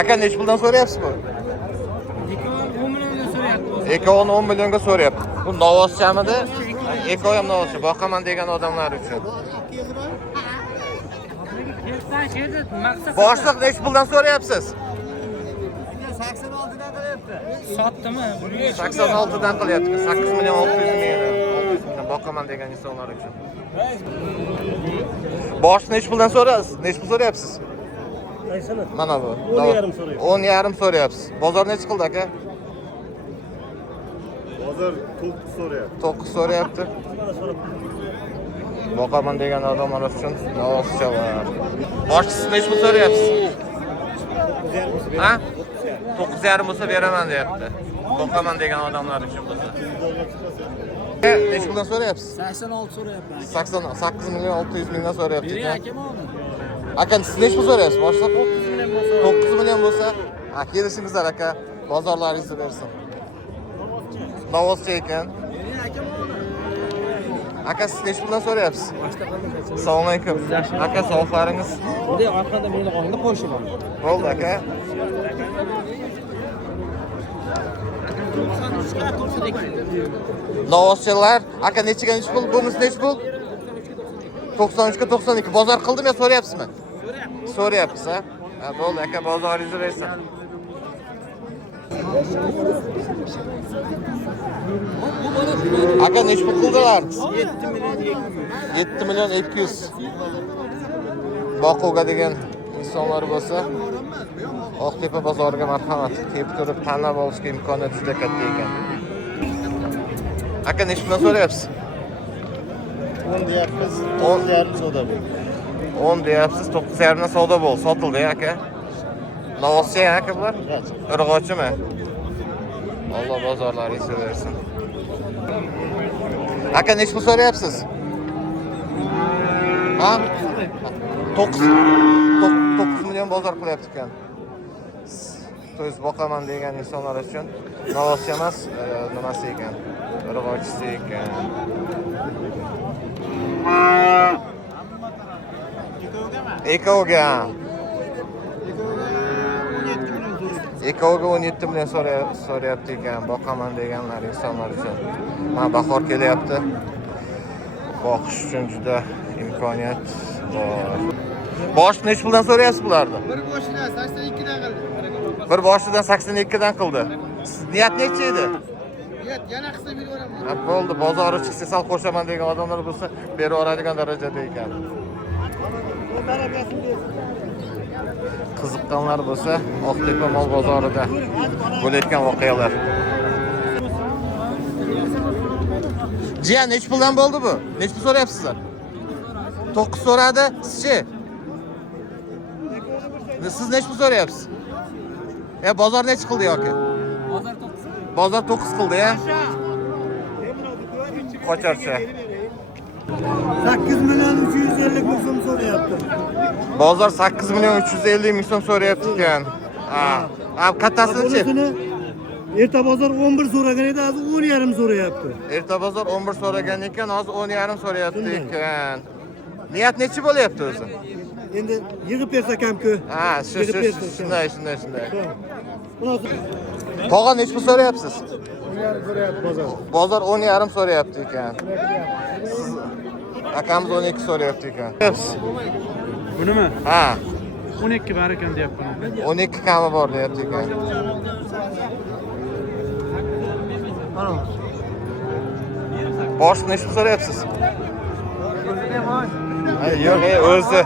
Aka neç puldan so'rayapsiz bu? 10 milyondan so'rayapti. Ekoni 10 millionga so'rayapti. Bu novoschamidi? Eko ham novoscha. Boqaman degan odamlar uchun. Boshliq neç puldan so'rayapsiz? 86 dan qilyapti. Sotdimi? 86 dan qilyapti. 8 million 600 million boqaman degan insonlar uchun. Bosh neç puldan so'rayapsiz? Neç pul so'rayapsiz? Qaysini? Mana bu. 10,5 so'rayapsiz. 10,5 so'rayapsiz. Bozor necha qildi aka? Bozor 9 so'rayapti. 9 so'rayapti. Boqaman degan odamlar uchun novoschalar. Boshsiz necha pul so'rayapsiz? Ha? 9,5 bo'lsa beraman deyapti. Boqaman degan odamlar uchun bo'lsa. Necha puldan so'rayapsiz? 86 so'rayapman. 88 million 600 mingdan so'rayapti. Biri akam oldi. Aka siz necha pul so'rayapsiz? Boshliq 9 million bo'lsa, kelishingizlar aka, bozorlaringizni bersin. Novoscha ekan. Biri akam oldi. Aka siz necha puldan so'rayapsiz? Assalomu alaykum. Aka savoqlaringiz? Bunday orqada meni qo'lda qo'shib oldi. Bo'ldi aka. Novoschalar, aka nechiga necha pul? Bunisi necha pul? 93 ga 92. Bozor qildimi yo so'rayapsizmi? So'rayapsiz, ha? Ha, bo'ldi aka, bozoringizni bersin. Aka necha pul qildilar? 7 million 200. Boquvga degan insonlar bo'lsa, Oqtepa bozoriga marhamat. Kelib turib tanlab olishga imkoniyat juda katta ekan. Aka necha puldan so'rayapsiz? 10 deyapmiz, 9,5 savdo bo'ldi. 10 deyapsiz, 9,5 dan savdo bo'ldi. Sotildi aka. Novoscha aka bular? Urg'ochimi? Alloh bozorlaringizni bersin. Aka necha pul so'rayapsiz? Ha? 9 million bozor qilyapti ekan. To'z boqaman degan insonlar uchun novoscha emas, nimasi ekan? Urg'ochisi ekan. Ekoga. Ekoga 17 million so'rayapti ekan, boqaman deganlar insonlar uchun. Mana bahor kelyapti. Boqish uchun juda imkoniyat bor. Bosh necha puldan so'rayapsiz bularni? Bir boshidan 82 dan qildi. Bir boshidan 82 dan qildi. Siz niyat necha edi? Niyat yana qilsa beraman. Ha, bo'ldi, bozori chiqsa sal qo'shaman degan odamlar bo'lsa, berib yuboradigan darajada ekan. Qiziqqanlar bo'lsa, Oqtepa mol bozorida bo'layotgan voqealar. Jiyan necha puldan bo'ldi bu? Necha pul so'rayapsizlar? 9 so'radi, sizchi? Siz necha pul so'rayapsiz? Bozor necha qildi yoki? Bozor 9. Bozor 9 qildi, ya. Qo'charcha. 8 million 350 ming so'm so'rayapti. Bozor 8 million 350 ming so'm so'rayapti ekan. Ha, kattasini-chi? Erta bozor 11 so'ragan edi, hozir 10,5 so'rayapti. Erta bozor 11 so'ragan ekan, hozir 10,5 so'rayapti ekan. Niyat nechi bo'lyapti o'zi? Endi yig'ib bersa kam-ku. Ha, shunday. Tog'a nechi pul so'rayapsiz? 10,5 so'rayapti bozor. Bozor 10,5 so'rayapti ekan. Akamiz 12 so'rayapti ekan. Bunimi? Ha, 12 bar ekan deyapman. 12 kami bor deyapti ekan. Bosh nechi pul so'rayapsiz? Yo'q, o'zi.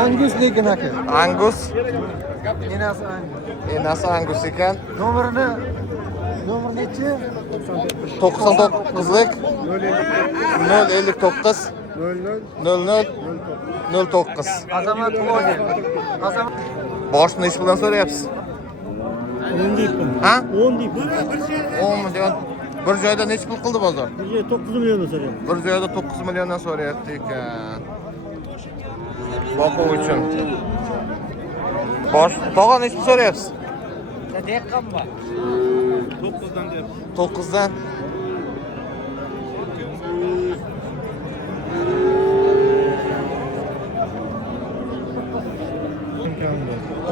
Angus lekin aka. Angus, Enasi Angus. enasi Angus ekan. Nomer nechi? 99lik 059 00 09. Azamat Vogel. Azamat. Bosh nechi puldan so'rayapsiz? 10 deyapman. Ha? 10 deyapman. 10 million. Bir joyda nechi pul qildi bozor? 9 million so'rayapti. Bir joyda 9 milliondan so'rayapti ekan. Boqu uchun. Bosh tog'a nechi pul so'rayapsiz? Deqqan bor. 9dan deyapti. 9dan.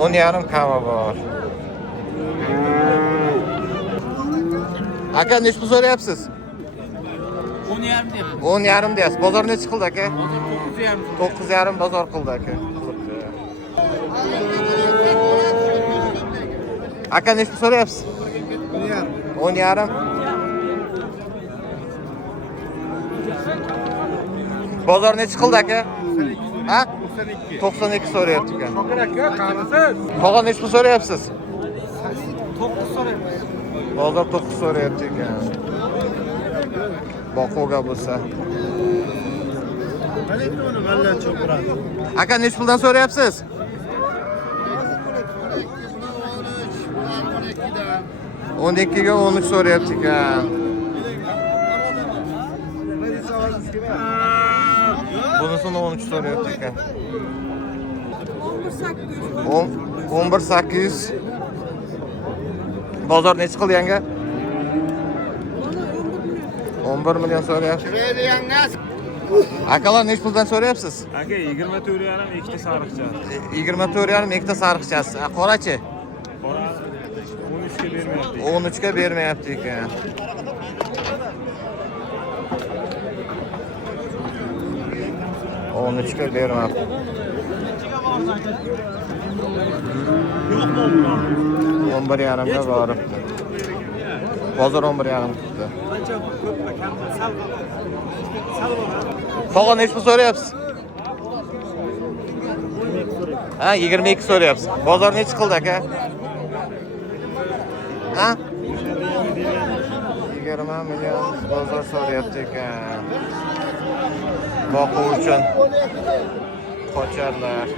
10,5 kava bor. Aka nechi pul so'rayapsiz? 10,5 deyapman. 10,5 deyapsiz. Bozor nechi qildi aka? 9,5. 9,5 bozor qildi aka. Aka nechi pul so'rayapsiz? 10,5. Bozor nechi qildi aka? Ha? 92 so'rayapti ekan. Qolgan nechi pul so'rayapsiz? 9 so'rayman. Bozor 9 so'rayapti ekan. Boquvga bo'lsa. Aka nechi puldan so'rayapsiz? 12 ga 13 so'rayapti ekan. Bunisini 13 so'rayapti ekan. 11,800. Bozor nechi qildi yanga? 11 million so'rayapti. Akalar nechi puldan so'rayapsiz? Aka 24,5 ikkita sariqcha. 24,5 ikkita sariqchasi. Qorachi? Qora 13 ga bermayapti. 13 ga bermayapti ekan. Onun üçge bermab. Yo'qmi? 11,5 ga boribdi. Bozor 11,5 tutdi. Qolgan nechi pul so'rayapsiz? Ha, 22 so'rayapsiz. Bozor nechi qildi aka? Ha? 20 million bozor so'rayapti ekan. Boquv uchun qocharlar.